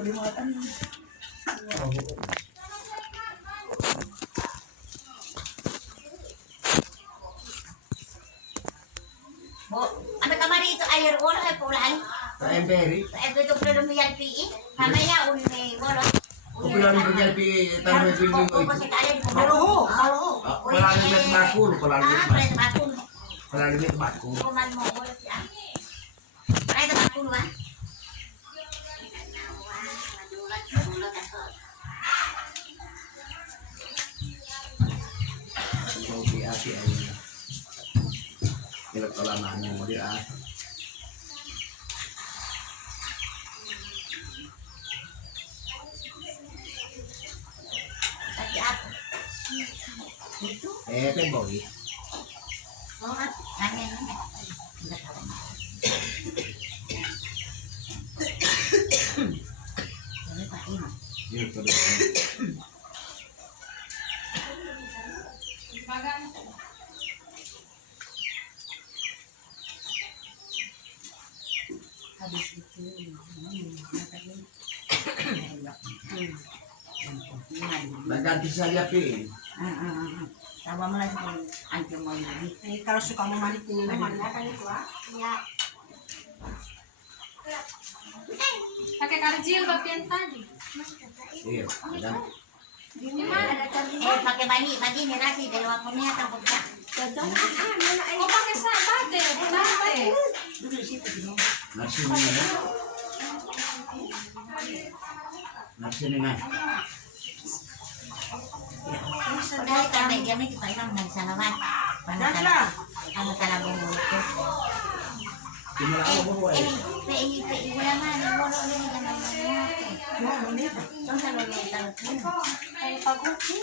Bu, ano ka man dito air wala ay pulay. Sa emberi. Sa ito pero may PE. Mamaya uni wala. Popular ng PLP tayo building mo ito. Maluho. Palagi met bakul, palagi met bakul. palagi met bakul. Kuman mo wala siya. Ay da bakul ba? Kopi api aja. Bila kelamaan mau dia. Boy. Oh, angin. Iya, betul. Habis itu Ganti saja pi. Tawa mo lang kung anjir mo yun. Kalau suka memanik ini namanya kan itu Ya. Pakai karjil bagian tadi. Iya, ada. Pakai bani ni nasi dalawa po niya tapos ka. Oh, pakai bate, bate. Nasi ni na. Nasi ni na. Dahil kami gamit kita ilang nagsalamat. Ano talagang mo ito? Tinggal ako mo eh. Wala man, wala ulit na naman. Ito sa lulutan ko. Ay, pag-uti.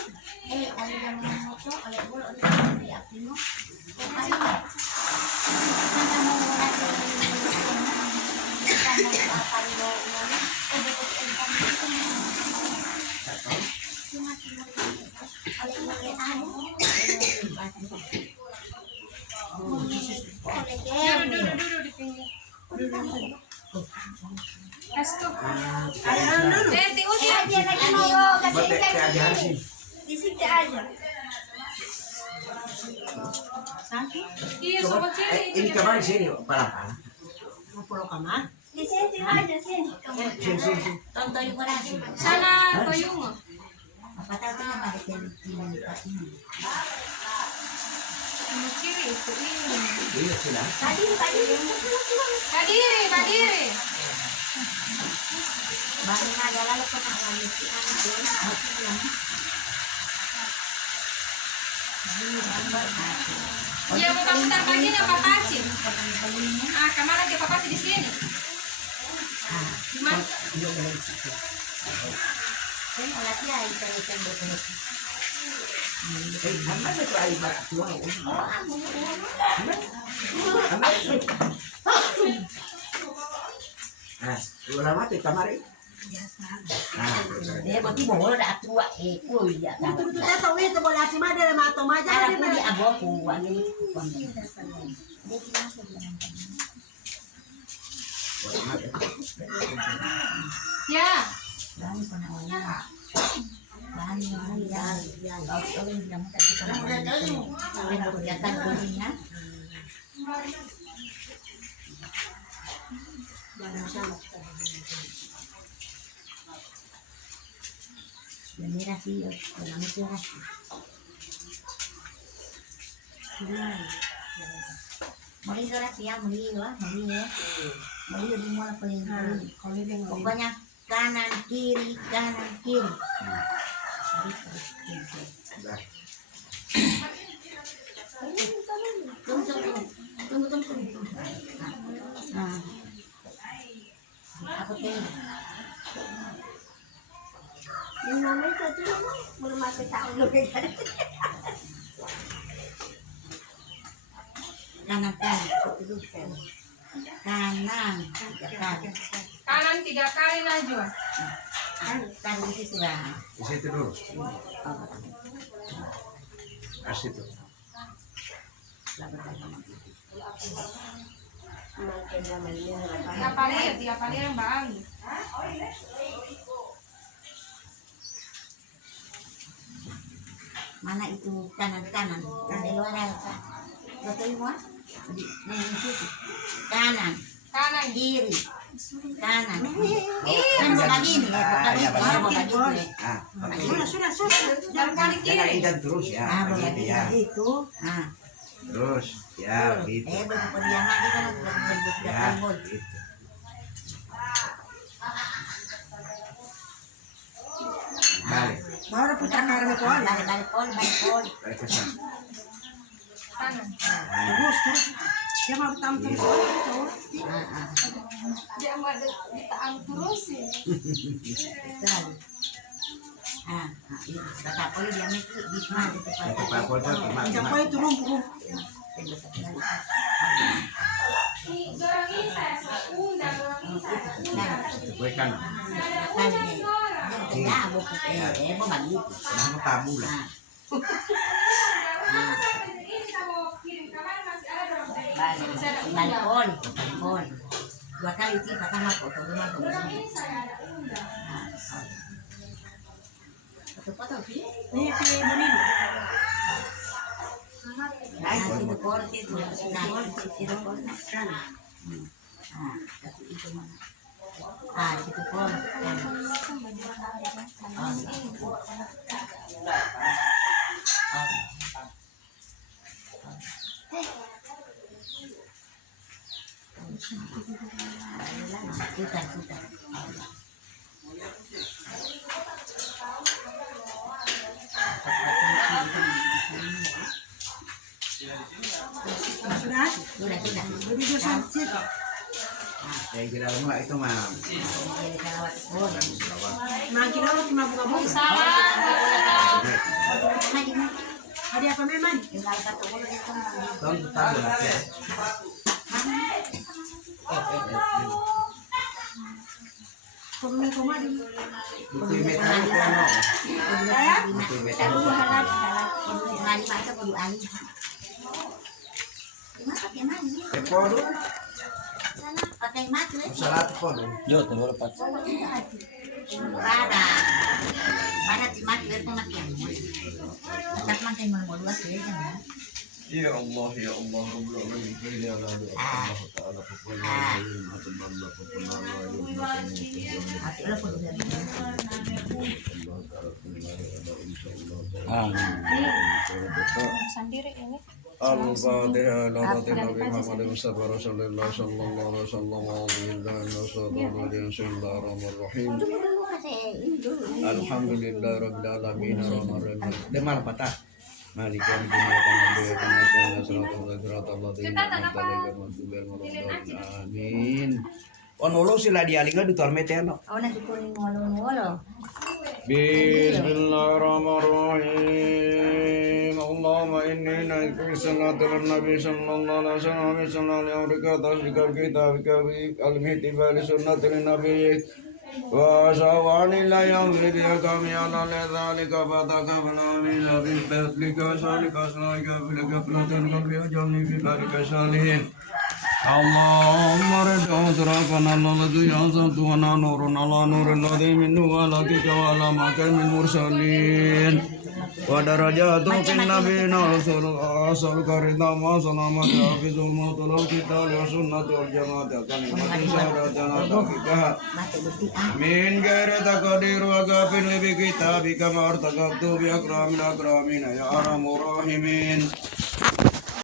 Ano naman mo ito? Wala ulit na naman mo. Ay, saan mo wala sa lulutan? Saan mo kapalo mo? Duduk di pinggir. Esto. Batek ke aja sih. Di situ aja. Iya, sobat Ini kemarin sini palapan. Mau pulau kamar? Di sini aja sini. Sini. Tonton yung marasi. Sana toyong. Patay ko yung maritin. Ano ciri itu ini. Iya sudah. Kadiri. Bali na lalo ko na ang si Iya, mau kamu taruh lagi nih papaci. Ah, kemana lagi papaci di sini? Gimana? Kan alat dia ikan betul. Apa itu air bak tua? Nah, ulama di kamar ini. Dia berarti mau dah tua kuy ya kan. Kita tahu itu bola si madera mato maja Ada di aboku ani. Ya. Bani panawala. Bani ya. Laut oleh bilang tak kita. Kita kegiatan kuliah. Mira sih, dalam itu rasih. Muli rasih ya, muli ya. Muli di mana paling. Pokoknya kanan kiri. Tunggu. Nah, aku tengok. Yung mama ito, belum masih tahu lebih dari. Kanan. Kanan 3 kali najwa. Kan di situ lah. Di situ dulu. Kasih tuh. Makin lama ini Tiap kali yang Bang. Mana itu kanan di luar kan? Betul semua? Nih itu kanan kiri kanan. Kan bagi ini bagi. Ah, sudah Jangan kali jangan kiri. ikan terus ya. Begitu ya. itu Terus ya begitu. Berdiam lagi kan berbeda Ya, tombol. gitu. Balik, baru putar karena pol Balik pol. balik ke sana. Kanan. terus dia mau tampil itu Dia mau ditaang terusin. Iya. Kata pol dia mikir di mana di Itu tempat. Pak Polda teman. sampai turun Dorong ini saya undang, dorong ini saya undang. Gue kan, Kan ini. Dia aku mau bagi. nama tamu lah. Balik pol. Dua kali sih pertama foto rumah kemudian. Foto sih. ini si Bonin Situ pol situ. Situ pol. kan Tapi itu mana? Situ pol. Sudah. sudah Sudah. jadi dua santit Ya kira rumah itu mah. Jadi kalau pol. makin lama cuma bunga-bunga ada apa memang Tinggal satu pol itu. Tahun tamu lah ya. kurang koma di Itu metal itu no. Itu metal. Halal. Lari masa kudu ali. Pakai mana? Tepodo, Pakai mata. salat podo. Yo, telur lepas. Pada cimat itu pemakaian. Tetap makin mau sih kan. Ya Allah, ya Allah, Rabbul Alamin. Ya Allah, Allah Taala, pokoknya Hati lo kudu dari. Sendiri ini. Al-Fatihah. Al-Fatihah. Muhammad Mustafa Rasulullah sallallahu alaihi wasallam. Bismillahirrahmanirrahim. Alhamdulillah rabbil alamin. Arrahmanirrahim. Demar patah. Malik yaumiddin. Amin. Ono sila dialinga dutar meteno. Oh nasi kuning ngolo. Bismillahirrahmanirrahim. Allahumma inni naikul salatu ala nabi sallallahu alaihi wasallam sallallahu alaihi tasbika kitabika bi al-mihti bali sunnati nabi wa sawani la yawmi bi kami ala dzalika fataka bana min nabi batlika salika salika bilaka platan qalbi ajani bi dalika salihin Allahumma rida surafana laladu yazam tuhana nurun ala nurun ladhi minnu ala kika wa ala makai min mursalin wa darajatu fin nabina asal karita ma salamat hafizul mautulau kita li sunnati wal jamaat kalimati syahadatana takikah min gairi taqadir wa gafir li bi kitabika ma artaqabtu bi akramin ya arhamur rahimin